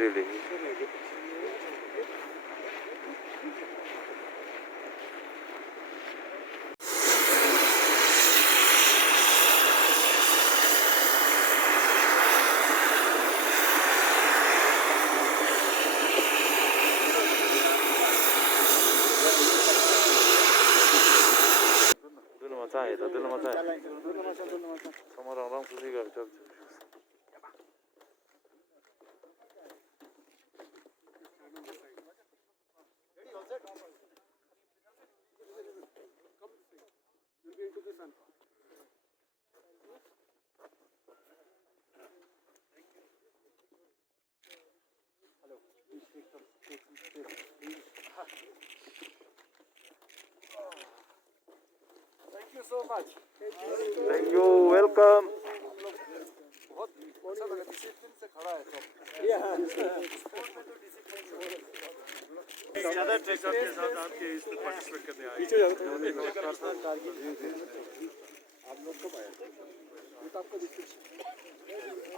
really. Macam itu, dulu macam. Sama orang-orang tu juga macam. Thank you so much. Thank you, welcome. बहुत अच्छा लगा, discipline से खड़ा है सब। ज़्यादा ट्रेकर के साथ आपके इसमें पार्टिसिपेट करने आए। आप लोग कब आए?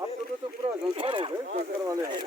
आप लोग तो पूरा जलसार हो गए, जलसार वाले हैं।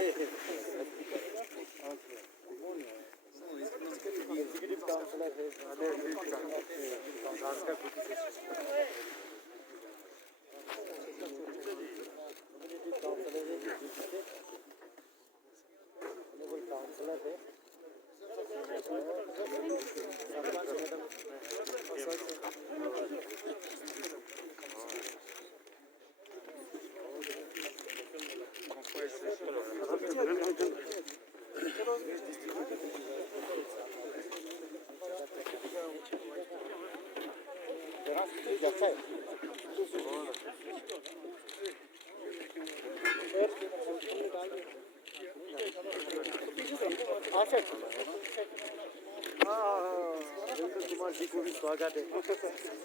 कुमार जी को भी स्वागत है,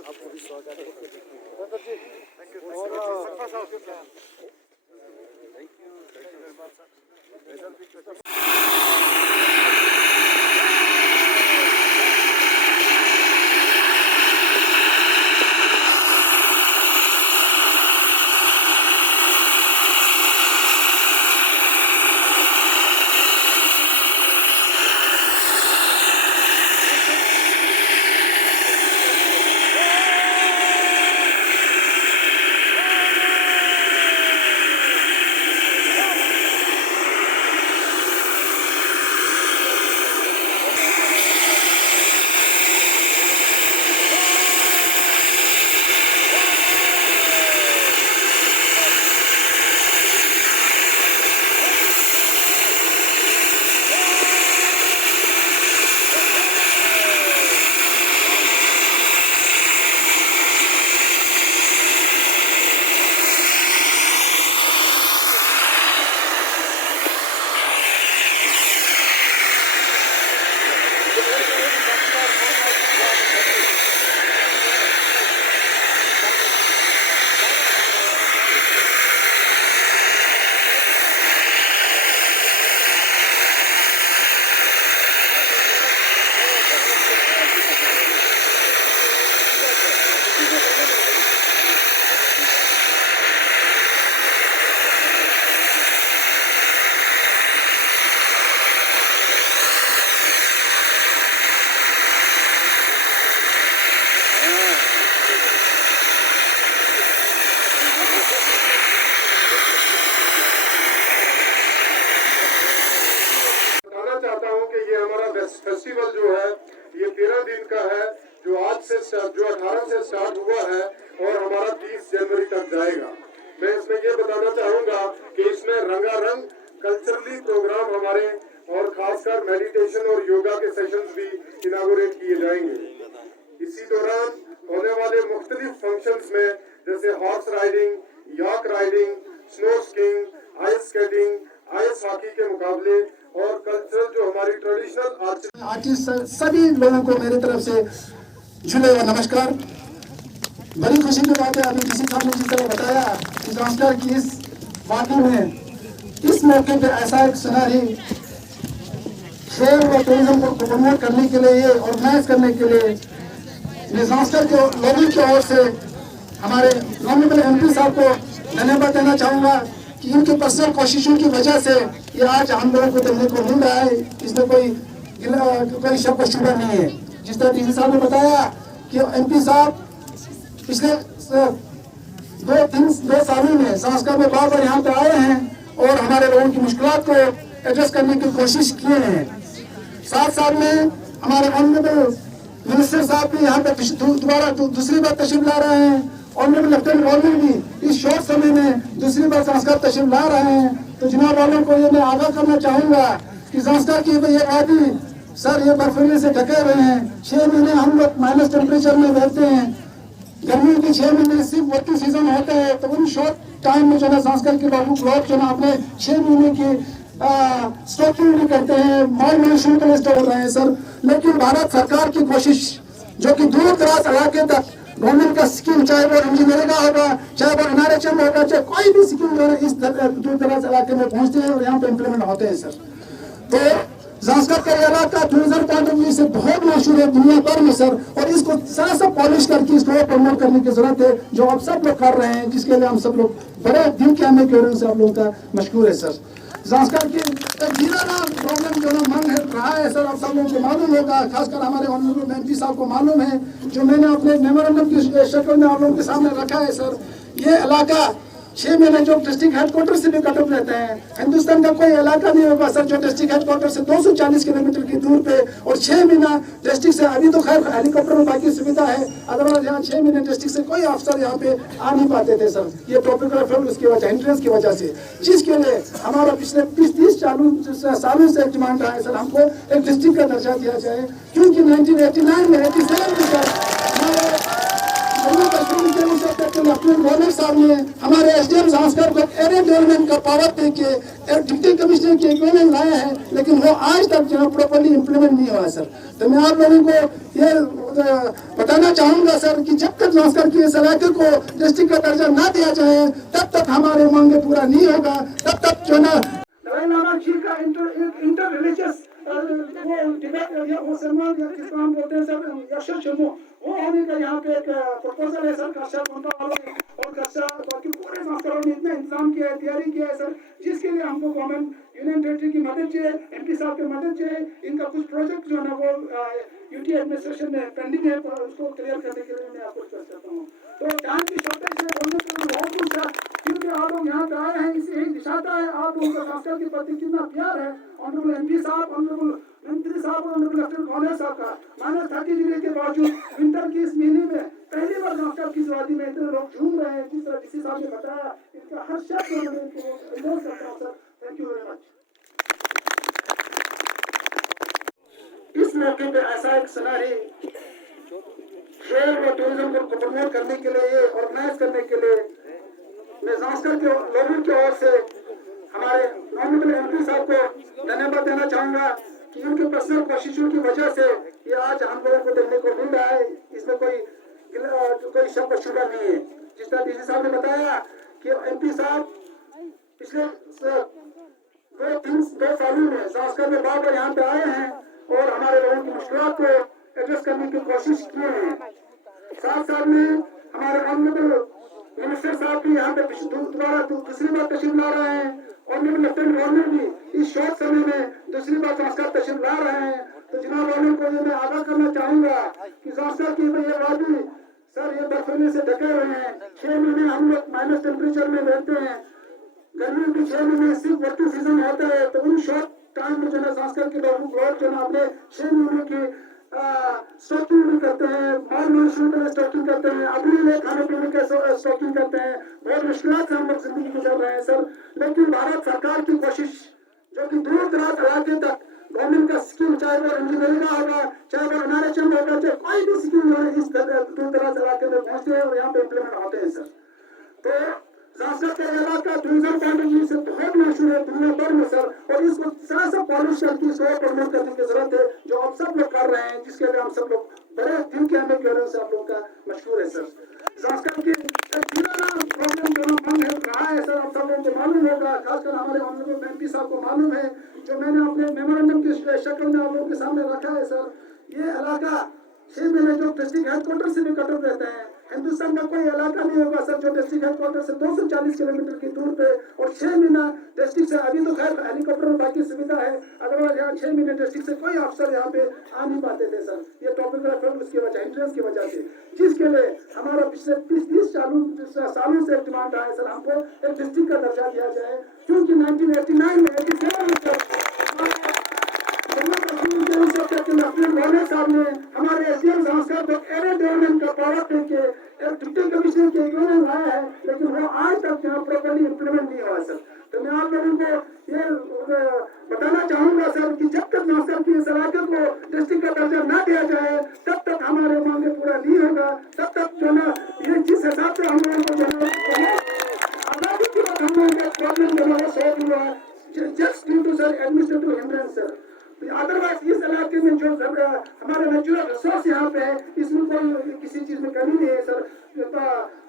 आपको भी स्वागत है। फेस्टिवल जो है ये 13 दिन का है, जो 18 से स्टार्ट हुआ है और हमारा 30 जनवरी तक जाएगा। मैं इसमें ये बताना चाहूँगा कि इसमें रंगारंग कल्चरली प्रोग्राम हमारे और खासकर मेडिटेशन और योगा के सेशंस भी इनागोरेट किए जाएंगे। इसी दौरान होने वाले मुख्तलिफ फंक्शंस में जैसे horse riding, yak riding, snow skiing, ice skating, ice hockey के मुकाबले और कल्चरल जो हमारी ट्रेडिशनल आर्टिस्ट सभी लोगों को मेरी तरफ से झूले हुए नमस्कार। बड़ी खुशी की बात है, अभी किसी खान ने जिस तरह बताया कि ट्रांसफर की इस वाकई में इस मौके पे ऐसा एक सुनहरी शेयर व टूरिज्म को प्रमोट करने के लिए, ऑर्गेनाइज करने के लिए डिजास्टर के लोगों की ओर से हमारे ऑनरेबल एमपी साहब को धन्यवाद देना चाहूँगा कि इनकी पर्सनल कोशिशों की वजह से ये आज हम लोगों को देखने को मिल रहा है, इसमें कोई शक व शुबा नहीं है। जिस तरह डीसी साहब ने बताया कि MP साहब पिछले 2 सालों में संस्कार में बार यहाँ पे आए हैं और हमारे लोगों की मुश्किलात को एड्रेस करने की कोशिश किए हैं। 7 साल में हमारे ऑनरेबल मिनिस्टर साहब भी यहाँ पे दोबारा दूसरी बार तशरीफ ला रहे हैं। ऑनरेबल लेफ्टिनेंट गवर्नर भी इस शॉर्ट समय में दूसरी बार संस्कार तशरीफ ला रहे हैं। तो जनाब वालों को ये मैं आगाह करना चाहूंगा कि संस्कार की ये वादी सर ये बर्फीले से ढके हुए हैं। 6 महीने हम लोग माइनस टेम्परेचर में रहते हैं। गर्मी के 6 महीने सिर्फ वर्किंग सीजन होता है, तो उन शॉर्ट टाइम में जो है संस्कार के बाबू ब्लॉक जो है अपने 6 महीने की स्टॉकिंग भी करते हैं, मॉल मॉनसून के लिए स्टोर हो रहे हैं सर। लेकिन भारत सरकार की कोशिश जो कि दूर दराज इलाके तक गवर्नमेंट का स्कीम, चाहे वो इंजीनियरिंग का होगा, चाहे वो एनआरएचएम होगा, चाहे कोई भी स्कीम जो है इस दूर दराज इलाके में पहुंचते हैं और यहाँ पे इम्प्लीमेंट होते हैं सर। तो संस्कृत का इलाका टूरिज्म पॉइंट ऑफ व्यू से बहुत मशहूर है दुनिया भर में सर, और इसको सा पॉलिश करके इसको प्रमोट करने की जरूरत है, जो आप सब लोग कर रहे हैं, जिसके लिए हम सब लोग बड़े दिल के हमें की से आप लोगों का मशहूर है सर। संस्कार की जीरा ना प्रॉब्लम जो ना मन है रहा है सर, आप सब लोगों को मालूम होगा, खासकर हमारे ऑनरेबल MP साहब को मालूम है, जो मैंने अपने मेमोरेंडम की शक्ल में आप लोगों के सामने रखा है सर। ये इलाका 6 महीने जो डिस्ट्रिक्ट हेडक्वार्टर से भी कट ऑफ रहते हैं। हिंदुस्तान का कोई इलाका नहीं होगा सर जो डिस्ट्रिक्ट हेडक्वार्टर से 240 किलोमीटर की दूर पे और 6 महीना डिस्ट्रिक्ट से, अभी तो खैर हेलीकॉप्टर में बाकी सुविधा है, अदरवाइज यहाँ 6 महीने डिस्ट्रिक्ट से कोई अफसर यहाँ पे आ नहीं पाते थे सर। ये टॉपिकल उसकी वजह, हिंड्रेंस की वजह से, जिसके लिए हमारा पिछले 20-30 सालों से एक डिमांड रहा है सर, हमको एक डिस्ट्रिक्ट का दर्जा दिया जाए, क्योंकि 1989 में 87 में सर गवर्नर साहब ने हमारे SDM संस्कार को एरिया डेवलपमेंट का पावर दे के एक डिप्टी कमिश्नर के इक्विपमेंट लाया है, लेकिन वो आज तक जो है प्रॉपर्ली इम्प्लीमेंट नहीं हुआ सर। तो मैं आप लोगों को ये बताना चाहूंगा सर कि जब तक संस्कार के इस इलाके को डिस्ट्रिक्ट का दर्जा ना दिया जाए तब तक हमारे मांगे पूरा नहीं होगा, तब तक जो ना इंटर रिलीजियस वो सलमान या किस नाम बोलते हैं सर, यशर शर्मा, वो होने का यहाँ पे एक प्रपोजल है सर कक्षा पंद्रह वालों ने, और कक्षा बाकी पूरे संस्थानों ने इतना इंतजाम किया है, तैयारी किया है सर, जिसके लिए हमको गवर्नमेंट यूनियन टेरिटरी की मदद चाहिए, MP साहब की मदद चाहिए। इनका कुछ प्रोजेक्ट जो है ना वो UT एडमिनिस्ट्रेशन में पेंडिंग है, तो उसको क्लियर करने के लिए मैं आपको रिक्वेस्ट करता हूँ। तो टाइम की शॉर्टेज है, बोलने के लिए बहुत कुछ है, क्योंकि आप लोग यहाँ पे आए हैं, इसे यही दिखाता है आप लोगों का संस्कार के प्रति कितना प्यार है। ऑनरेबल MP साहब, ऑनरेबल मंत्री साहब, ऑनरेबल लेफ्टिनेंट गवर्नर साहब का -30 डिग्री के बावजूद विंटर की इस महीने में पहली बार संस्कार की वादी में इतने लोग झूम रहे हैं, जिस तरह डीसी साहब ने बताया, इनका हर शब्द मैं इनको एंडोर्स करता हूं sir. Thank you very much. इस मौके पे ऐसा एक सिनेरियो शेयर व टूरिज्म को प्रमोट करने के लिए, ऑर्गेनाइज करने के लिए मैं संस्कार के लोगों की ओर से हमारे ऑनरेबल MP साहब को धन्यवाद देना चाहूंगा कि उनके पर्सनल कोशिशों की वजह से ये आज हम लोगों को देखने को मिल रहा है, इसमें कोई शक व शुबा नहीं है। जिस तरह डीसी साहब ने बताया कि MP साहब पिछले 2 सालों में संस्कार में बार यहाँ पे आए हैं और हमारे लोगों की मुश्किलात को एड्रेस करने की कोशिश किए हैं। 7 साल में हमारे ऑनरेबल मिनिस्टर साहब भी यहाँ पे दोबारा दूसरी बार तशरीफ ला रहे हैं, ऑनरेबल लेफ्टिनेंट गवर्नर भी इस शॉर्ट समय में दूसरी बार संस्कार तशरीफ ला रहे हैं। तो जनाब वालों को ये मैं आगाह करना चाहूंगा कि संस्कार की ये वादी सर ये बर्फीले से ढके हुए हैं। 6 महीने हम लोग माइनस टेम्परेचर में रहते हैं, गर्मी के 6 महीने सिर्फ वर्किंग सीजन होता है, तो उन शॉर्ट टाइम में जो है संस्कार के लोग जो है अपने 6 महीने की स्टॉकिंग भी करते हैं, मॉल मॉनसून के लिए स्टॉकिंग करते हैं, अपने लिए खाने पीने के स्टॉकिंग करते हैं। बहुत मुश्किल से हम लोग जिंदगी गुजार रहे हैं सर, लेकिन भारत सरकार की कोशिश जो कि दूर दराज इलाके तक गवर्नमेंट का स्कीम, चाहे वो इंजीनियरिंग का होगा, चाहे वो एनआरएचएम होगा, चाहे कोई भी स्कीम जो है इस दूर दराज इलाके में पहुंचते हैं और यहाँ पे इम्प्लीमेंट होते हैं सर। तो संस्कृत का इलाका टूरिज्म पॉइंट ऑफ व्यू से बहुत मशहूर है दुनिया भर में सर, और इसको सा पॉलिश करके इसको प्रमोट करने की जरूरत है, जो आप सब लोग कर रहे हैं, जिसके लिए हम सब लोग बड़े दिल के हमें की से आप लोगों का मशहूर है सर। संस्कृत की प्रॉब्लम जो मन है रहा है सर, आप सब लोगों को मालूम होगा, खासकर हमारे ऑनरेबल MP साहब को मालूम है, जो मैंने अपने मेमोरेंडम की शक्ल में आप लोगों के सामने रखा है सर। ये इलाका 6 महीने जो डिस्ट्रिक्ट हेडक्वार्टर से भी कट ऑफ रहते हैं। हिंदुस्तान का कोई इलाका नहीं होगा सर जो डिस्ट्रिक्ट हेडक्वार्टर से 240 किलोमीटर की दूर पे और 6 महीना डिस्ट्रिक्ट से, अभी तो खैर हेलीकॉप्टर और बाकी सुविधा है, अदरवाइज यहाँ 6 महीने डिस्ट्रिक्ट से कोई अफसर यहाँ पे आ नहीं पाते थे सर, ये टॉपिकल उसकी वजह, हिंड्रेंस की वजह से, जिसके लिए हमारा पिछले 30 सालों से डिमांड रहा है सर हमको एक डिस्ट्रिक्ट का दर्जा दिया जाए, क्योंकि 1989 में 87 में अपने साहब ने हमारे एसडीएम संस्था को एरिया डेवलपमेंट का पावर देके एक डिप्टी कमिश्नर के यूनियन लाया है, लेकिन वो आज तक यहाँ प्रॉपर्ली इम्प्लीमेंट नहीं हुआ सर। तो मैं आप लोगों को ये बताना चाहूंगा सर कि जब तक संस्था की इस इलाके को डिस्ट्रिक्ट का दर्जा न दिया जाए तब तक हमारे मांगे पूरा नहीं होगा, तब तक जो ना ये जिस हिसाब से हम लोगों को आजादी के बाद हम लोगों का प्रॉब्लम जो है सॉल्व हुआ just due to sir administrative hindrance sir. Otherwise इस इलाके में जो हमारे नेचुरल रिसोर्स यहाँ पे है इसमें कोई किसी चीज में कमी नहीं है सर।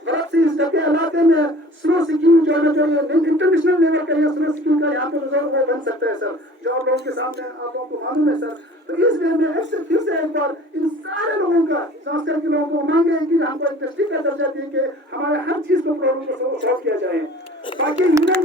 बर्फ से इस ढके इलाके में स्नो स्कीइंग जो है इंटरनेशनल लेवल का स्नो स्कीइंग का यहाँ पे रिजॉर्व वो बन सकता है सर, जो आप लोगों के सामने आप लोगों को मालूम है सर। तो इसलिए मैं फिर से एक बार इन सारे लोगों का संस्था के लोगों को मांगे कि हमको एक डिस्ट्रिक्ट का दर्जा दे के हमारे हर चीज को प्रॉब्लम को सॉल्व किया जाए। बाकी यूनियन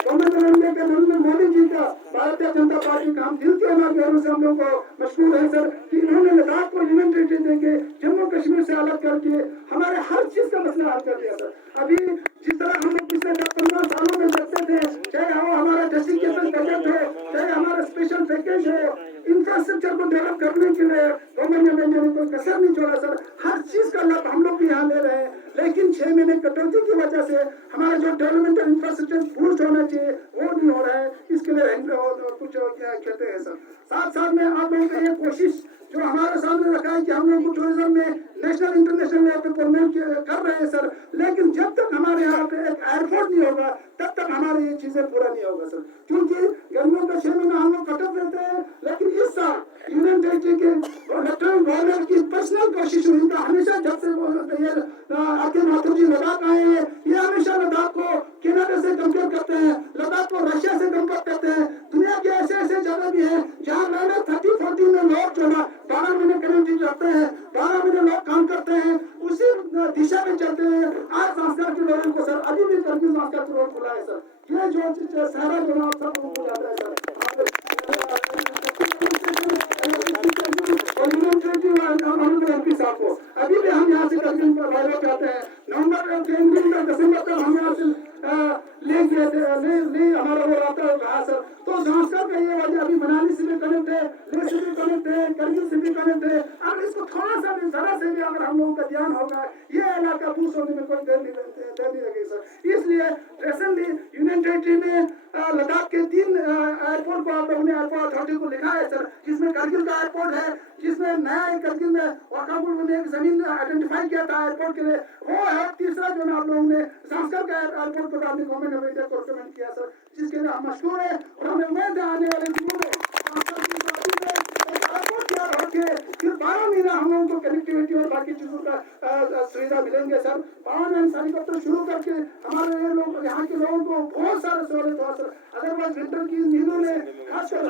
गवर्नमेंट मोदी जी का भारतीय जनता पार्टी का हम दिल के हमारे से हम लोग को मशहूर है सर कि इन्होंने लद्दाख को यूनियन टेरिटरी देके जम्मू कश्मीर से अलग करके हमारे हर चीज का मसला हल कर दिया सर। अभी जिस तरह हम लोग पिछले 10-15 सालों में करते थे, चाहे वो हमारा डेसिग्नेशन बजट हो, चाहे हमारा स्पेशल पैकेज हो, इंफ्रास्ट्रक्चर को डेवलप करने के लिए गवर्नमेंट ने कोई कसर नहीं छोड़ा सर, हर चीज का लाभ हम लोग भी यहाँ ले रहे हैं। लेकिन 6 महीने कटौती की वजह से हमारा जो डेवलपमेंटल इंफ्रास्ट्रक्चर बूस्ट होना चाहिए वो नहीं हो रहा है, इसके लिए कुछ क्या कहते हैं सर। साथ साथ में आप लोगों की ये कोशिश जो हमारे सामने रखा है कि हम लोग टूरिज्म में नेशनल इंटरनेशनल लेवल पे प्रमोट कर रहे हैं सर, लेकिन जब तक हमारे यहाँ पे एक एयरपोर्ट नहीं होगा तब तक हमारी ये चीजें पूरा नहीं होगा सर। क्योंकि गर्मियों का 6 महीना हम लोग कटक रहते हैं, लेकिन इस साल यूनियन टेरिटरी के लेफ्टिनेंट गवर्नर की पर्सनल कोशिश हुई था, हमेशा जब से आके माथुर जी लद्दाख आए हैं, ये हमेशा लद्दाख को कनाडा से कंपेयर करते हैं, लद्दाख को रशिया से कंपेयर करते हैं। दुनिया के ऐसे ऐसे जगह भी है जहाँ 30-40 में लोग जो है 12 महीने कनेक्टिविटी रखते हैं, 12 महीने लोग काम करते हैं, उसी दिशा में चलते हैं। आज संस्कार के लोगों को सर अभी भी करके संस्कार के लोग खुला है सर, ये जो सारा चुनाव सब लोगों को जाता है सर। अभी भी हम यहाँ से चाहते हैं नवंबर दिसंबर तक हम यहाँ से ले हमारा वो रास्ता रहा सर। तो संस्कार का ये वजह अभी मनाली से भी कनेक्ट है, लेह से भी कनेक्ट है, करगिल से भी कनेक्ट है। अगर इसको थोड़ा सा भी जरा से भी अगर हम लोगों का ध्यान होगा ये इलाका बूस्ट होने में कोई देर नहीं लगेगी सर। इसलिए रिसेंटली यूनियन टेरिटरी में लद्दाख के 3 एयरपोर्ट को आप लोगों ने एयरपोर्ट अथॉरिटी को लिखा है सर, जिसमें करगिल का एयरपोर्ट है, जिसमें नया करगिल में वाकाबुल ने एक जमीन आइडेंटिफाई किया था एयरपोर्ट के लिए, वो है। तीसरा जो ना आप लोगों ने संस्कार का एयरपोर्ट को गवर्नमेंट ऑफ इंडिया को रिकमेंड किया सर, जिसके लिए हम मशहूर है और हमें उम्मीद है आने वाले दिनों में फिर 12 महीना हम लोगों को कनेक्टिविटी और बाकी चीजों का सुविधा मिलेंगे सर। पावन हेलीकॉप्टर शुरू करके हमारे लोग यहाँ के लोगों को बहुत सारे सहूलियत हुआ सर। अदरवाइज विंटर की महीनों में खासकर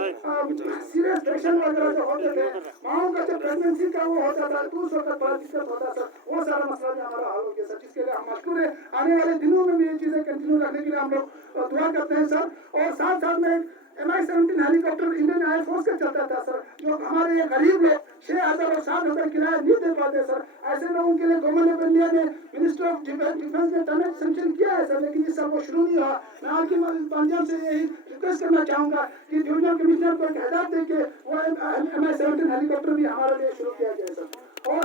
सीरियस पेशेंट वगैरह जो होते थे, माओ का जो प्रेगनेंसी का वो होता था, तो उस वक्त बड़ा दिक्कत होता सर, वो सारा मसला भी हमारा हल हो गया सर, जिसके लिए हम मशहूर है। आने वाले दिनों में भी ये चीजें कंटिन्यू रखने के लिए हम लोग दुआ करते हैं सर। और साथ साथ में MI-17 हेलीकॉप्टर इंडियन एयरफोर्स का चलता था सर, जो हमारे गरीब लोग 6,000 और 7,000 किराया नहीं दे पाते सर, ऐसे लोगों के लिए गवर्नमेंट ऑफ इंडिया ने मिनिस्टर ऑफ डिफेंस ने टनल सैंक्शन किया है सर, लेकिन इस साल वो शुरू नहीं हुआ। मैं आपके माध्यम से यही रिक्वेस्ट करना चाहूंगा कि डिविजनल कमिश्नर को एक हिदायत देके वो MI-17 हेलीकॉप्टर भी हमारे लिए शुरू किया जाए सर। और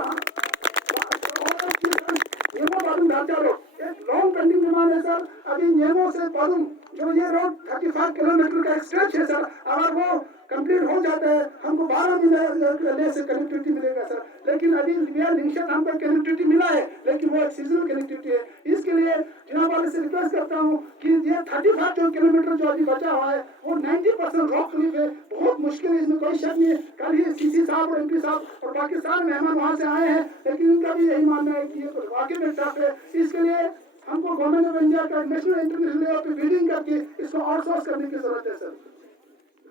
एक लॉन्ग पेंडिंग डिमांड है सर, अभी नियमों से पालूम जो ये रोड 35 किलोमीटर का एक स्ट्रेच है सर, अगर वो कंप्लीट हो जाता है हमको 12 महीने से कनेक्टिविटी मिलेगा सर। लेकिन अभी लिंक्शन हमको कनेक्टिविटी मिला है, लेकिन वो एक सीजनल कनेक्टिविटी है। इसके लिए जनाब वाले से रिक्वेस्ट करता हूँ कि ये 35 किलोमीटर जो अभी बचा हुआ है वो 90% रॉक क्लिफ है, बहुत मुश्किल है, इसमें कोई शक नहीं है। कल ही CC साहब और MP साहब और पाकिस्तान सारे मेहमान वहाँ से आए हैं, लेकिन उनका भी यही मानना है कि ये वाकई में टफ है। इसके लिए हमको गवर्नमेंट ऑफ इंडिया का नेशनल इंटरनेशनल लेवल पे बिल्डिंग करके इसको आउटसोर्स करने की जरूरत है सर।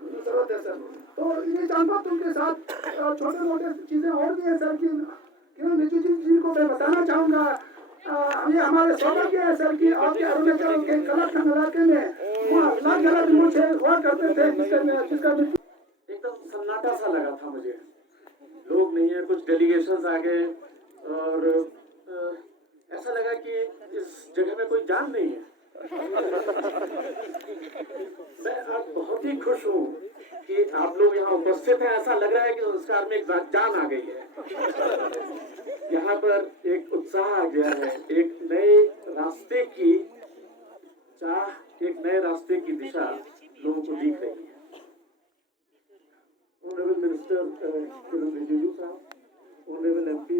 जरूरत है सर। तो ये जानता हूँ उनके साथ छोटे मोटे चीजें और भी है सर कि निजी जी को मैं बताना चाहूँगा, ये हमारे सौभाग्य है सर कि आपके अरुणाचल के कलाकंद इलाके में वहाँ अलग अलग मुझे हुआ करते थे जिसका एकदम सन्नाटा सा लगा था मुझे, लोग नहीं है, कुछ डेलीगेशंस आ गए और ऐसा लगा कि इस जगह में कोई जान नहीं है। मैं आज बहुत ही खुश हूँ कि आप लोग यहाँ उपस्थित हैं। ऐसा लग रहा है कि संस्कार में एक जान आ गई है। यहाँ पर एक उत्साह आ गया है, एक नए रास्ते की चाह, एक नए रास्ते की दिशा लोगों को दिख रही है। ऑनरेबल मिनिस्टर किरण रिजिजू साहब, honourable MP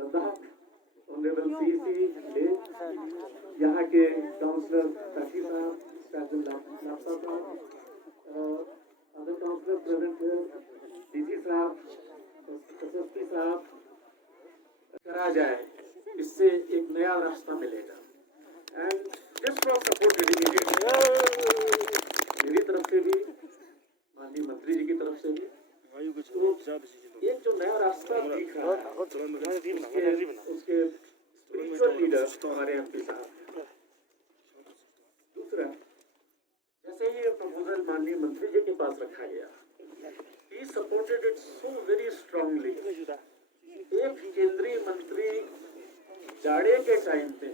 Ladakh, honourable CC ले, यहाँ के काउंसलर ताकी साहब, काजल लापसा साहब, अदर काउंसलर प्रेजेंट है, DC साहब, SSP साहब, करा जाए, इससे एक नया रास्ता मिलेगा। And this was supported immediately मेरी तरफ से भी, माननीय मंत्री जी की तरफ से भी। तो एक जो नया रास्ता दिख रहा है उसके स्पिरिचुअल लीडर हमारे MP साहब। दूसरा, जैसे ही ये प्रपोजल माननीय मंत्री जी के पास रखा गया, he supported it so very strongly। एक केंद्रीय मंत्री जाड़े के टाइम पे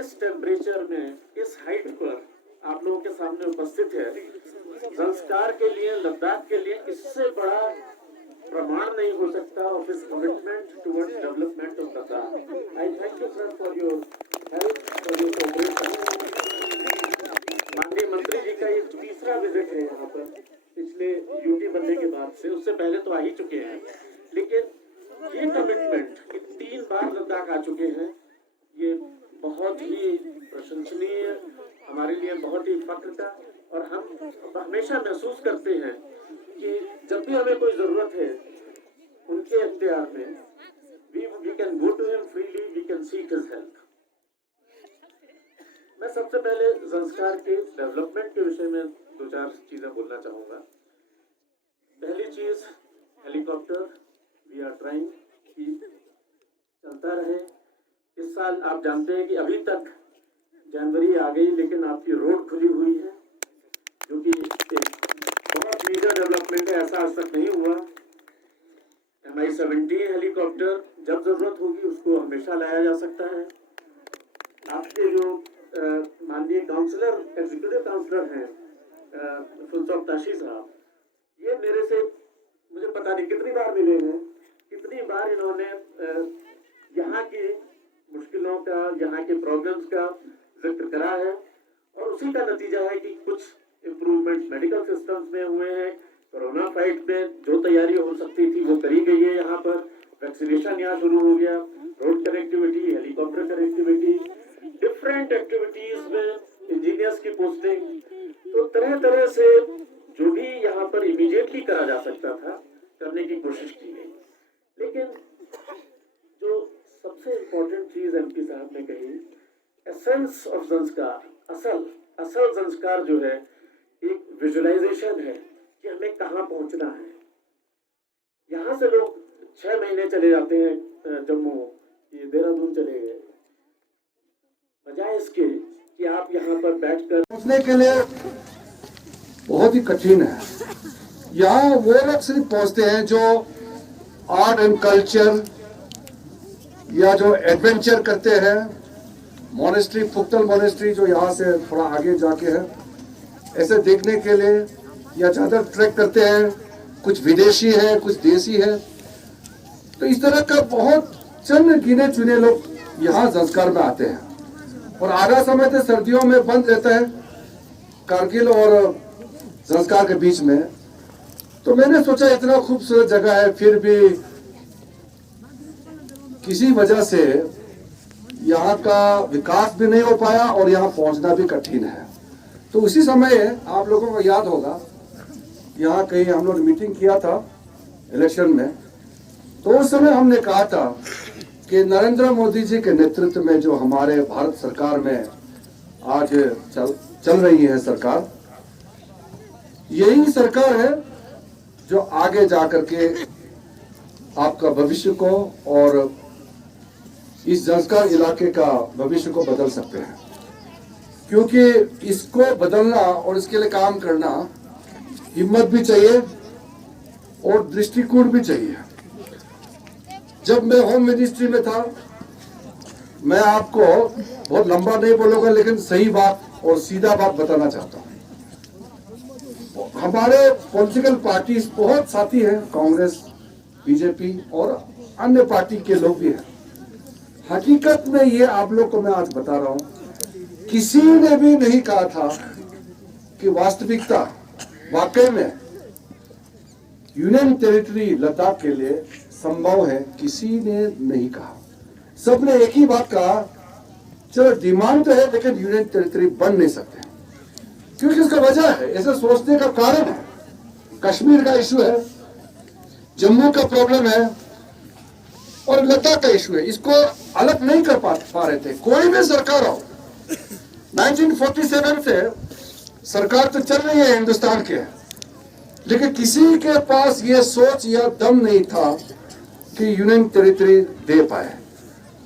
इस टेम्परेचर में, इस हाइट पर आप लोगों के सामने उपस्थित है, संस्कार के लिए, लद्दाख के लिए इससे बड़ा प्रमाण नहीं हो सकता of his commitment towards development of Ladakh. I thank you sir for your help, for your cooperation. माननीय मंत्री जी का ये तीसरा विजिट है यहाँ पर पिछले UT बनने के बाद से, उससे पहले तो आ ही चुके हैं, लेकिन ये कमिटमेंट कि 3 बार लद्दाख आ चुके हैं, ये बहुत ही प्रशंसनीय, हमारे लिए बहुत ही फख्र का। और हम हमेशा महसूस करते हैं कि जब भी हमें कोई जरूरत है उनके इख्तियार में, we can go to him freely, we can seek his help। मैं सबसे पहले संस्कार के डेवलपमेंट के विषय में 2-4 चीजें बोलना चाहूँगा। पहली चीज, हेलीकॉप्टर वी आर ट्राइंग कि चलता रहे। इस साल आप जानते हैं कि अभी तक जनवरी आ गई, लेकिन आपकी रोड खुली हुई है, जो कि एक बहुत मेजर डेवलपमेंट है, ऐसा आज तक नहीं हुआ। Mi-17 हेलीकॉप्टर जब जरूरत होगी उसको हमेशा लाया जा सकता है। आपके जो माननीय काउंसलर, एग्जीक्यूटिव काउंसलर हैं फुलचौक ताशी साहब, ये मेरे से मुझे पता नहीं कितनी बार मिले हैं, कितनी बार इन्होंने यहाँ की मुश्किलों का, यहाँ के प्रॉब्लम्स का जिक्र करा है, और उसी का नतीजा है कि कुछ इम्प्रूवमेंट मेडिकल सिस्टम्स में हुए हैं। कोरोना फाइट में जो तैयारी हो सकती थी वो करी गई है। यहाँ पर वैक्सीनेशन यहाँ शुरू हो गया, road connectivity, helicopter connectivity, different activities में इंजीनियर्स की पोस्टिंग, तो तरह तरह से जो भी यहाँ पर इमीडिएटली करा जा सकता था करने की कोशिश की गई। लेकिन जो सबसे इम्पोर्टेंट चीज MP साहब ने कही, एसेंस ऑफ संस्कार, असल संस्कार जो है एक विजुअलाइजेशन है कि हमें कहाँ पहुंचना है। यहाँ से लोग 6 महीने चले जाते हैं जम्मू, ये देहरादून चले गए, बजाय इसके कि आप यहाँ पर बैठकर पहुंचने के लिए बहुत ही कठिन है। यहाँ वो लोग सिर्फ पहुंचते हैं जो आर्ट एंड कल्चर या जो एडवेंचर करते हैं। मोनेस्ट्री, फुक्तल मोनेस्ट्री जो यहाँ से थोड़ा आगे जाके है, ऐसे देखने के लिए, या ज्यादा ट्रैक करते हैं, कुछ विदेशी है, कुछ देसी है। तो इस तरह का बहुत चंद गिने चुने लोग यहाँ संस्कार में आते हैं, और आधा समय तो सर्दियों में बंद रहता है कारगिल और संस्कार के बीच में। तो मैंने सोचा इतना खूबसूरत जगह है, फिर भी किसी वजह से यहाँ का विकास भी नहीं हो पाया और यहाँ पहुँचना भी कठिन है। तो उसी समय आप लोगों को याद होगा, यहाँ कहीं हम लोग मीटिंग किया था इलेक्शन में, तो उस समय हमने कहा था कि नरेंद्र मोदी जी के नेतृत्व में जो हमारे भारत सरकार में आज चल रही है सरकार, यही सरकार है जो आगे जाकर के आपका भविष्य को और इस जंस्कार इलाके का भविष्य को बदल सकते हैं, क्योंकि इसको बदलना और इसके लिए काम करना हिम्मत भी चाहिए और दृष्टिकोण भी चाहिए। जब मैं होम मिनिस्ट्री में था, मैं आपको बहुत लंबा नहीं बोलूंगा लेकिन सही बात और सीधा बात बताना चाहता हूँ। हमारे पॉलिटिकल पार्टीज बहुत साथी हैं, कांग्रेस, बीजेपी और अन्य पार्टी के लोग भी हैं। हकीकत में ये आप लोग को मैं आज बता रहा हूँ, किसी ने भी नहीं कहा था कि वास्तविकता वाकई में यूनियन टेरिटरी लद्दाख के लिए संभव है। किसी ने नहीं कहा, सबने एक ही बात कहा, चलो डिमांड तो है लेकिन यूनियन टेरिटरी बन नहीं सकते, क्योंकि इसका वजह है, ऐसा सोचने का कारण है। कश्मीर का इशू है, जम्मू का प्रॉब्लम है और लद्दाख का इशू है, इसको अलग नहीं कर पा रहे थे। कोई भी सरकार हो, 1947 से सरकार तो चल रही है हिंदुस्तान के, लेकिन किसी के पास ये सोच या दम नहीं था कि यूनियन टेरिटरी दे पाए।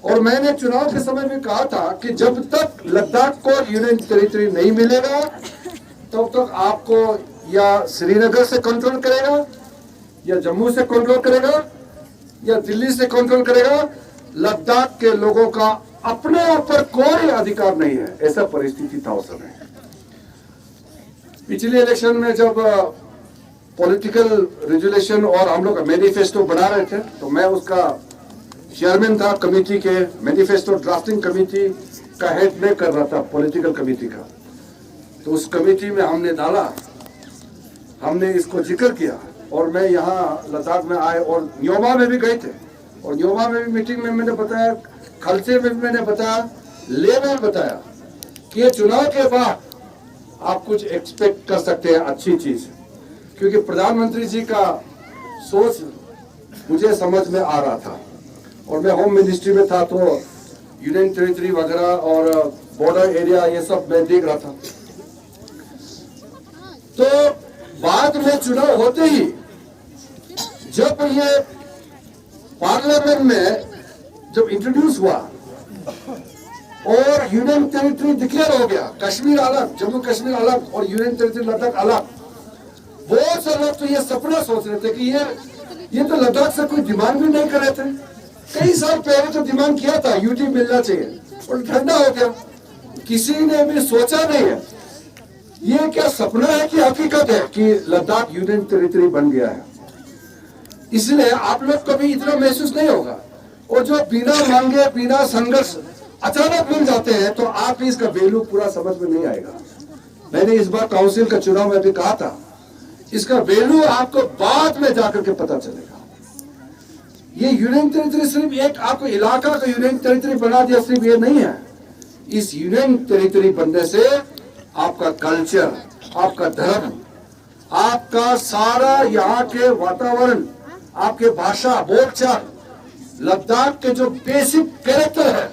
और मैंने चुनाव के समय में कहा था कि जब तक लद्दाख को यूनियन टेरिटरी नहीं मिलेगा तब तक आपको या श्रीनगर से कंट्रोल करेगा या जम्मू से कंट्रोल करेगा या दिल्ली से कंट्रोल करेगा, लद्दाख के लोगों का अपने ऊपर कोई अधिकार नहीं है। ऐसा परिस्थिति था उस समय। पिछले इलेक्शन में जब पॉलिटिकल रेजुलेशन और हम लोग मैनिफेस्टो बना रहे थे, तो मैं उसका चेयरमैन था कमेटी के, मैनिफेस्टो ड्राफ्टिंग कमेटी का हेड मैं कर रहा था पॉलिटिकल कमेटी का। तो उस कमेटी में हमने डाला, हमने इसको जिक्र किया और मैं यहाँ लद्दाख में आए और न्योमा में भी गए थे और न्योमा में भी मीटिंग में मैंने बताया, खलसे में भी मैंने बताया, ले में बताया कि चुनाव के बाद आप कुछ एक्सपेक्ट कर सकते हैं अच्छी चीज, क्योंकि प्रधानमंत्री जी का सोच मुझे समझ में आ रहा था और मैं होम मिनिस्ट्री में था तो यूनियन टेरिटरी वगैरह और बॉर्डर एरिया ये सब मैं देख रहा था। तो बाद में चुनाव होते ही जब ये पार्लियामेंट में जब इंट्रोड्यूस हुआ और यूनियन टेरिटरी डिक्लेयर हो गया, कश्मीर अलग, जम्मू कश्मीर अलग और यूनियन टेरिटरी लद्दाख अलग, बहुत से लोग तो ये सपना सोच रहे थे कि ये तो लद्दाख से कोई डिमांड भी नहीं कर रहे थे। कई साल पहले तो डिमांड किया था यूटी मिलना चाहिए और ठंडा हो गया, किसी ने भी सोचा नहीं है। ये क्या सपना है कि हकीकत है कि लद्दाख यूनियन टेरिटरी बन गया है। इसलिए आप लोग कभी इतना महसूस नहीं होगा, और जो बिना मांगे बिना संघर्ष अचानक मिल जाते हैं तो आप इसका वैल्यू पूरा समझ में नहीं आएगा। मैंने इस बार काउंसिल का चुनाव में भी कहा था, इसका वैल्यू आपको बाद में जाकर के पता चलेगा। ये यूनियन टेरिटरी सिर्फ एक आपको इलाका का यूनियन टेरिटरी बना दिया, सिर्फ ये नहीं है। इस यूनियन टेरिटरी बनने से आपका कल्चर, आपका धर्म, आपका सारा यहाँ के वातावरण, आपके भाषा बोलचाल, लद्दाख के जो बेसिक कैरेक्टर है,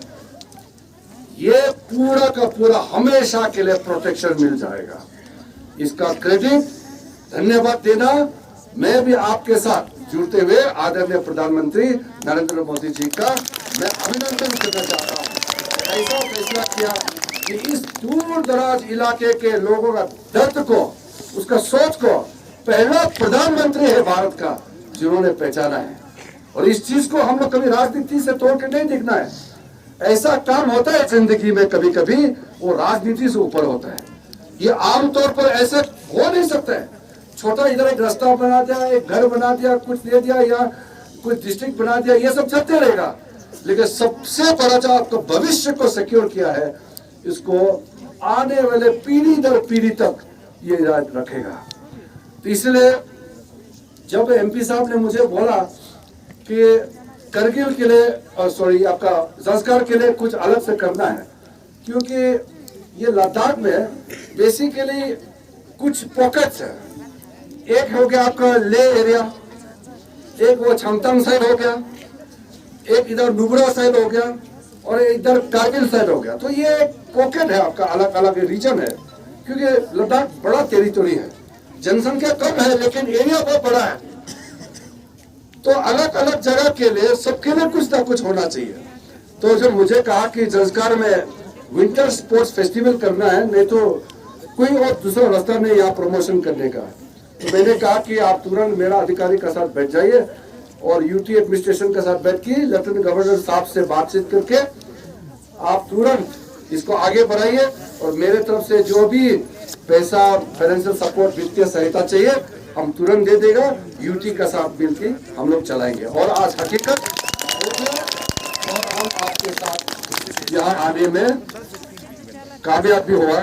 ये पूरा का पूरा हमेशा के लिए प्रोटेक्शन मिल जाएगा। इसका क्रेडिट, धन्यवाद देना मैं भी आपके साथ जुड़ते हुए आदरणीय प्रधानमंत्री नरेंद्र मोदी जी का मैं अभिनंदन करना चाहता हूँ। ऐसा फैसला किया कि इस दूर दराज इलाके के लोगों का दर्द को, उसका सोच को पहला प्रधानमंत्री है भारत का जिन्होंने पहचाना है। और इस चीज को हम लोग कभी राजनीति से तोड़ के नहीं देखना है। ऐसा काम होता है जिंदगी में, कभी कभी वो राजनीति से ऊपर होता है। ये आमतौर पर ऐसे हो नहीं सकता है। छोटा इधर एक रास्ता बना दिया, एक घर बना दिया, कुछ दे दिया या कुछ डिस्ट्रिक्ट बना दिया, ये सब चलते रहेगा। लेकिन सबसे बड़ा जो आपको भविष्य को सिक्योर किया है, इसको आने वाले पीढ़ी दर पीढ़ी तक ये याद रखेगा। तो इसलिए जब एमपी साहब ने मुझे बोला कि करगिल के लिए आपका संस्कार के लिए कुछ अलग से करना है, क्योंकि ये लद्दाख में बेसिकली कुछ पॉकेट्स है। एक हो गया आपका ले एरिया, एक वो छमतंग साइड हो गया, एक इधर नुब्रा साइड हो गया और इधर कारगिल साइड हो गया। तो ये एक पॉकेट है आपका, अलग अलग रीजन है, क्योंकि लद्दाख बड़ा टेरिटोरी है। जनसंख्या कम है लेकिन एरिया बहुत बड़ा है, तो अलग अलग जगह के लिए सबके लिए कुछ ना कुछ होना चाहिए। तो जब मुझे कहा कि जंस्कार में विंटर स्पोर्ट्स फेस्टिवल करना है, नहीं तो कोई और दूसरा रास्ता नहीं यहाँ प्रमोशन करने का, तो मैंने कहा कि आप तुरंत मेरा अधिकारी के साथ बैठ जाइए और यूटी एडमिनिस्ट्रेशन के साथ बैठ के लेफ्टिनेंट गवर्नर साहब से बातचीत करके आप तुरंत इसको आगे बढ़ाइए और मेरे तरफ से जो भी पैसा, फाइनेंशियल सपोर्ट, वित्तीय सहायता चाहिए हम तुरंत दे देगा, यूटी का साथ मिलकर हम लोग चलाएंगे। और आज हकीकत और हम आपके साथ यहाँ आने में कामयाब भी हुआ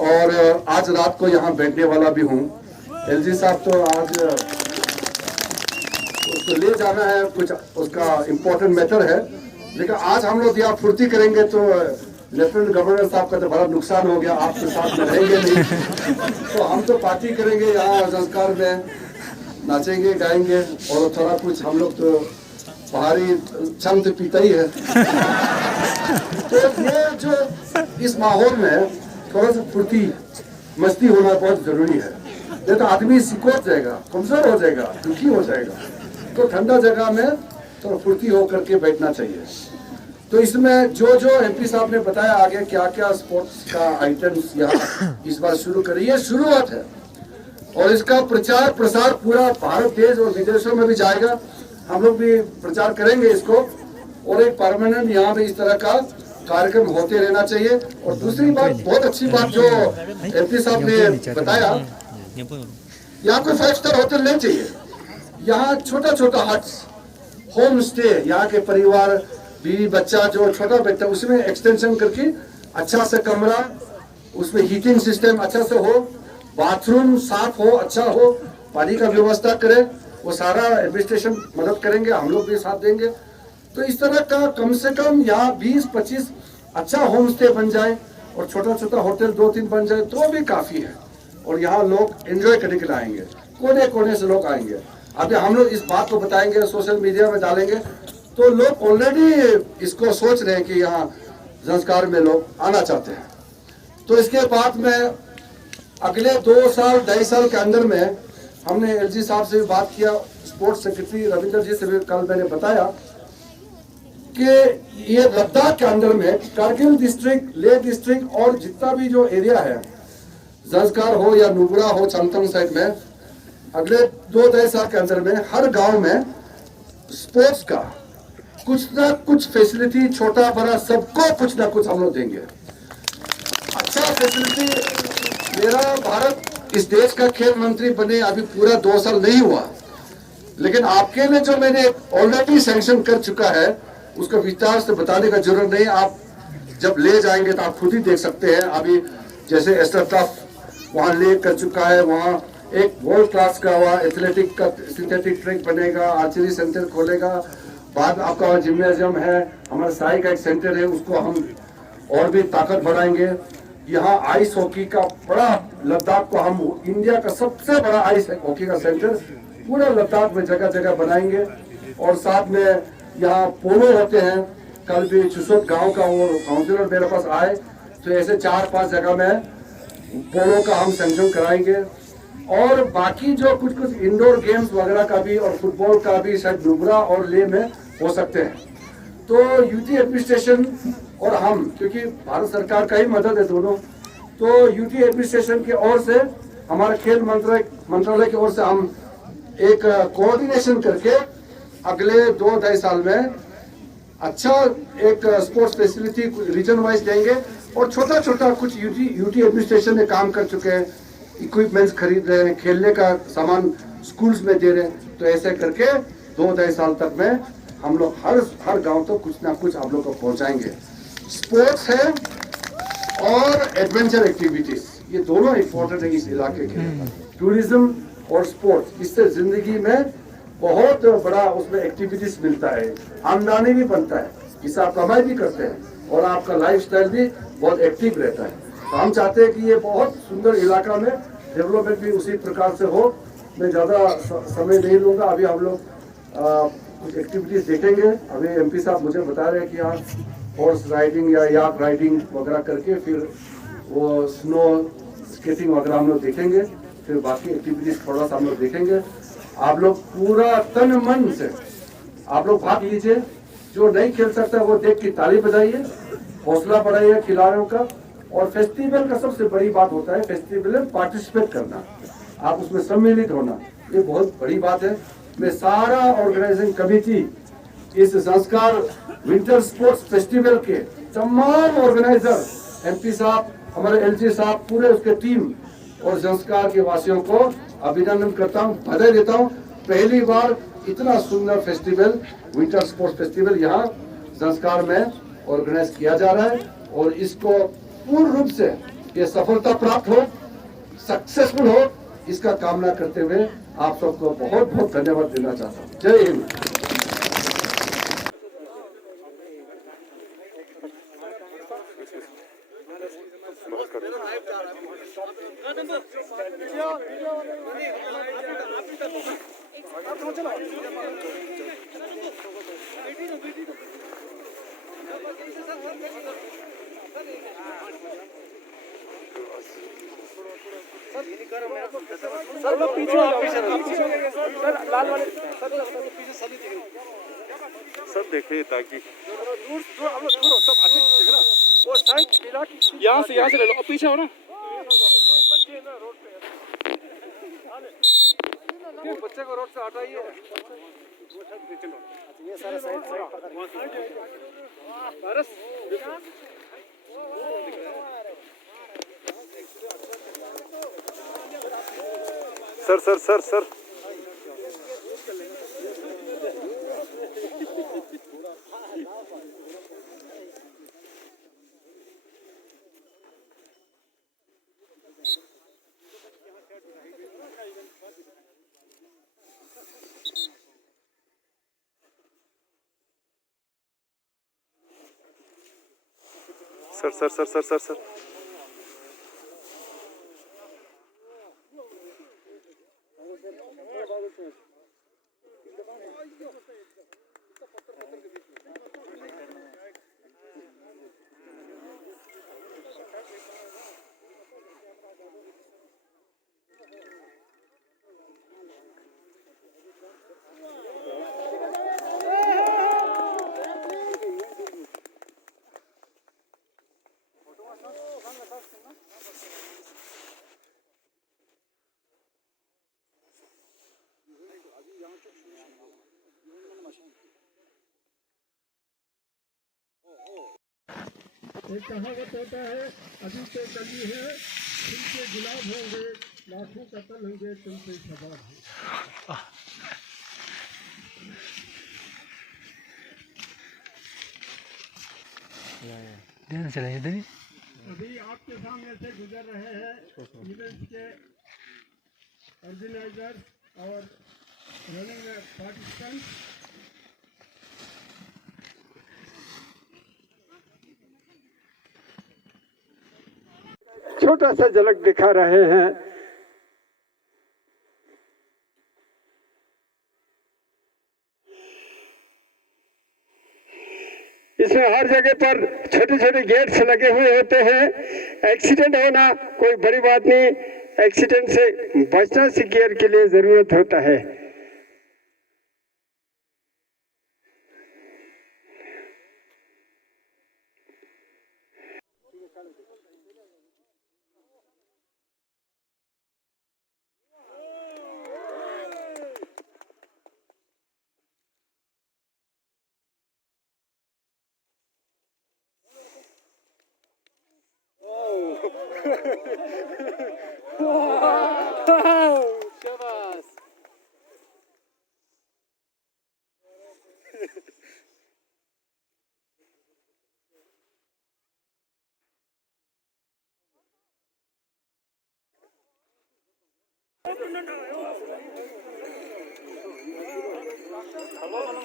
और आज रात को यहाँ बैठने वाला भी हूँ। एलजी साहब तो आज उसको ले जाना है, कुछ उसका इम्पोर्टेंट मैटर है, लेकिन आज हम लोग यहाँ फुर्ती करेंगे तो लेफ्टिनेंट गवर्नर साहब का तो बड़ा नुकसान हो गया, आपके साथ में रहेंगे नहीं। तो हम तो पार्टी करेंगे यहाँ संस्कार में, नाचेंगे गाएंगे और थोड़ा कुछ हम लोग तो पहाड़ी चंद पीता ही है। तो ये जो इस माहौल में थोड़ा सा फुर्ती मस्ती होना बहुत जरूरी है, नहीं तो आदमी सिकोड़ जाएगा, कमजोर हो जाएगा, दुखी हो जाएगा। तो ठंडा जगह में थोड़ा फुर्ती होकर के बैठना चाहिए। तो इसमें जो एमपी साहब ने बताया आगे क्या क्या स्पोर्ट्स का आइटम्स यहाँ इस बार शुरू करी, ये शुरुआत है और इसका प्रचार प्रसार पूरा भारत देश और विदेशों में भी जाएगा। हम लोग भी प्रचार करेंगे इसको और एक परमानेंट यहाँ भी इस तरह का कार्यक्रम होते रहना चाहिए। और दूसरी बात, बहुत अच्छी बात जो एमपी साहब ने बताया, यहाँ कोई 5 स्टार होटल नहीं चाहिए, यहाँ छोटा छोटा हट्स, होम स्टे, यहाँ के परिवार, बीवी बच्चा जो छोटा बच्चा उसमें एक्सटेंशन करके अच्छा से कमरा, उसमें हीटिंग सिस्टम अच्छा से हो, बाथरूम साफ हो, अच्छा हो, पानी का व्यवस्था करे, वो सारा एडमिनिस्ट्रेशन मदद करेंगे, हम लोग भी साथ देंगे। तो इस तरह का कम से कम यहाँ 20-25 अच्छा होम स्टे बन जाए और छोटा छोटा होटल 2-3 बन जाए तो भी काफी है और यहाँ लोग एंजॉय करने के लिए आएंगे, कोने कोने से लोग आएंगे। अभी हम लोग इस बात को बताएंगे, सोशल मीडिया में डालेंगे, तो लोग ऑलरेडी इसको सोच रहे हैं कि यहाँ संस्कार में लोग आना चाहते हैं। तो इसके बाद में अगले 2 साल 2.5 साल के अंदर में हमने एलजी साहब से भी बात किया, स्पोर्ट्स सेक्रेटरी रविंदर जी से भी कल मैंने बताया कि ये लद्दाख के अंदर में कारगिल डिस्ट्रिक्ट, लेह डिस्ट्रिक्ट और जितना भी जो एरिया है, जंस्कार हो या नुब्रा हो, चमतंग साइड में, अगले 2-2.5 साल के अंदर में हर गांव में स्पोर्ट्स का कुछ ना कुछ फैसिलिटी, छोटा बड़ा सबको कुछ ना कुछ हम लोग देंगे। अच्छा फैसिलिटी, मेरा भारत इस देश का खेल मंत्री बने अभी पूरा 2 साल नहीं हुआ, लेकिन आपके लिए जो मैंने ऑलरेडी सैंक्शन कर चुका है उसका विस्तार से बताने का जरूरत नहीं, आप जब ले जाएंगे तो आप खुद ही देख सकते हैं। अभी जैसे एस्ट्रोटर्फ वहाँ ले कर चुका है, वहाँ एक वर्ल्ड क्लास का हुआ एथलेटिक का सिंथेटिक ट्रैक बनेगा, आर्चरी सेंटर खोलेगा, बाद आपका जिम्नाजियम है, हमारा साई का एक सेंटर है, उसको हम और भी ताकत बढ़ाएंगे। यहाँ आइस हॉकी का बड़ा, लद्दाख को हम इंडिया का सबसे बड़ा आइस हॉकी का सेंटर पूरा लद्दाख में जगह जगह बनाएंगे। और साथ में यहाँ पोलो होते हैं, कल भी चुसोत गांव का वो काउंसिलर मेरे पास आए, तो ऐसे 4-5 जगह में पोलो का हम सैंक्शन कराएंगे। और बाकी जो कुछ कुछ इंडोर गेम्स वगैरह का भी और फुटबॉल का भी शायद नुब्रा और लेह में हो सकते हैं। तो यूटी एडमिनिस्ट्रेशन और हम, क्योंकि भारत सरकार का ही मदद है दोनों, तो यूटी एडमिनिस्ट्रेशन की ओर से, हमारे खेल मंत्रालय की ओर से हम एक कोऑर्डिनेशन करके अगले 2-2.5 साल में अच्छा एक स्पोर्ट्स फैसिलिटी रीजन वाइज देंगे। और छोटा छोटा कुछ यूटी एडमिनिस्ट्रेशन ने काम कर चुके हैं, इक्विपमेंट्स खरीद रहे हैं, खेलने का सामान स्कूल्स में दे रहे हैं। तो ऐसे करके 2-2.5 साल तक में हम लोग हर गांव तो कुछ ना कुछ आप लोग को पहुंचाएंगे। स्पोर्ट्स है और एडवेंचर एक्टिविटीज, ये दोनों इम्पोर्टेंट है इस इलाके के लिए। टूरिज्म और स्पोर्ट्स, इससे जिंदगी में बहुत बड़ा उसमें एक्टिविटीज मिलता है, आमदनी भी बनता है, इससे आप कमाई भी करते हैं और आपका लाइफस्टाइल भी बहुत एक्टिव रहता है। तो हम चाहते हैं कि ये बहुत सुंदर इलाका में डेवलपमेंट भी उसी प्रकार से हो। मैं ज़्यादा समय नहीं लूँगा, अभी हम लोग कुछ एक्टिविटीज देखेंगे। अभी एमपी साहब मुझे बता रहे हैं कि यहाँ हॉर्स राइडिंग या याक राइडिंग वगैरह करके फिर वो स्नो स्केटिंग वगैरह हम लोग देखेंगे। फिर बाकी एक्टिविटीज थोड़ा सा हम लोग देखेंगे। आप लोग पूरा तन मन से आप लोग भाग लीजिए। जो नहीं खेल सकता वो देख के ताली बजाइए, हौसला बढ़ाइए खिलाड़ियों का। और फेस्टिवल का सबसे बड़ी बात होता है फेस्टिवल में पार्टिसिपेट करना, आप उसमें सम्मिलित होना, ये बहुत बड़ी बात है। मैं सारा ऑर्गेनाइजिंग कमेटी इस संस्कार विंटर स्पोर्ट्स फेस्टिवल के तमाम ऑर्गेनाइजर, एमपी साहब, हमारे एलजी साहब, पूरे उसके टीम और संस्कार के वासियों को अभिनंदन करता हूँ, बधाई देता हूँ। पहली बार इतना सुंदर फेस्टिवल, विंटर स्पोर्ट्स फेस्टिवल यहाँ संस्कार में ऑर्गेनाइज किया जा रहा है और इसको पूर्ण रूप से ये सफलता प्राप्त हो, सक्सेसफुल हो, इसका कामना करते हुए आप सबको बहुत बहुत धन्यवाद देना चाहता हूँ। जय हिंद। सब देखे ताकि यहाँ से ले लो, पीछे हो ना। बच्चे को रोड से हटाइए। ये सारा साइड सर सर एक कहावत होता है, अभी तो कली है तुमसे गुलाब होंगे, लाखों कतल होंगे तुमसे शबाब होंगे। अभी आपके सामने से गुजर रहे हैं इवेंट के ऑर्गेनाइजर और रनिंग पार्टिसिपेंट। छोटा सा झलक दिखा रहे हैं। इसमें हर जगह पर छोटे छोटे गेट्स लगे हुए होते हैं। एक्सीडेंट होना कोई बड़ी बात नहीं, एक्सीडेंट से बचना सीनियर के लिए जरूरत होता है।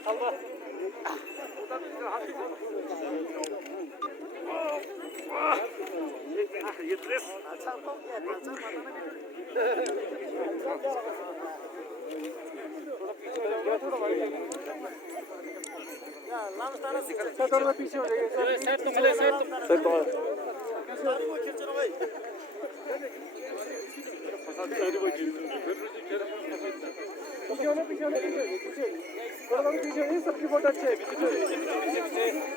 शाबाश। थोड़ा पीछे हो जाइए। सेट तो मिले, सेट तो सबकी फोटो अच्छे है पीछे